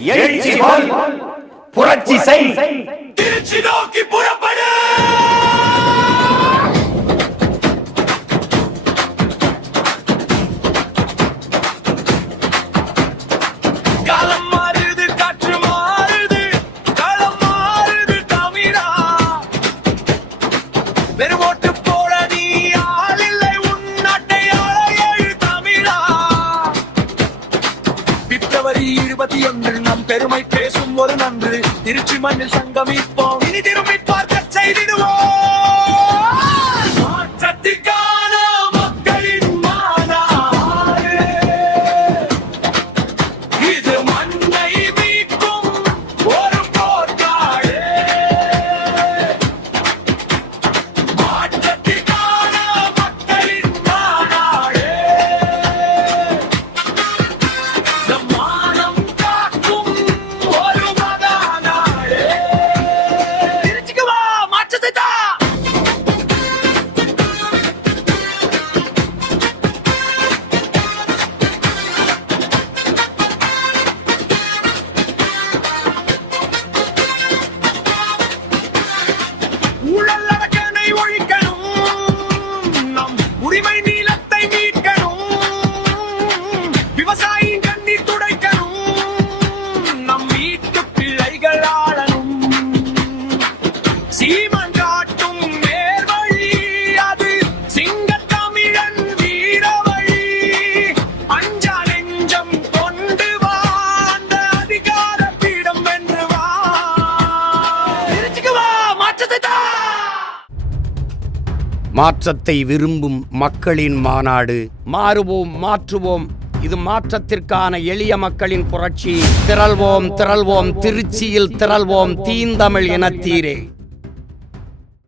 எழுச்சி போல் புரட்சி செய். திருச்சி நோக்கி புறப்படு. காலம் மாறுது, காற்று மாறுது, களம் மாறுது தமிழா. வெறும் ஓட்டு போட நீ ஆள் இல்லை, உன் நாட்டை ஆள எழு தமிழா. பிப்ரவரி 21 நம் பெருமை பேசும் ஒரு நன்று. திருச்சி மண்ணில் சங்கமிப்போம், இனி திரும்பி பார்க்க செய்திடுவோம். மாற்றத்திற்கான மக்களின் மாநாடு, இது மண்ணை மீட்கும் ஒரு போர்க்காடு. மாற்றத்திற்கான மக்களின் மாநாடு, நம் மானம் காக்கும் ஒரு மகாநாடு. திருச்சிக்கு வா, மாற்றத்தை தா. ஊழல் அடக்கனை ஒழிக்கணும், நம் உரிமை நீளத்தை மீட்கணும். விவசாயியின் கண்ணீர் துடைக்கணும், நம் வீட்டு பிள்ளைகள் ஆளணும். சீமன் காட்டும் நேர்வழி, அது சிங்கத்தமிழன் வீரவழி. அஞ்சா நெஞ்சம் கொண்டு வா, அந்த அதிகார பீடம் வென்று வா. திருச்சிக்கு வா, மாற்றத்தை தா. மாற்றத்தை விரும்பும் மக்களின் மாநாடு. மாறுவோம், மாற்றுவோம். இது மாற்றத்திற்கான எளிய மக்களின் புரட்சி. திரள்வோம், திரள்வோம், திருச்சியில் திரள்வோம், தீந்தமிழ் இனத்தீரே.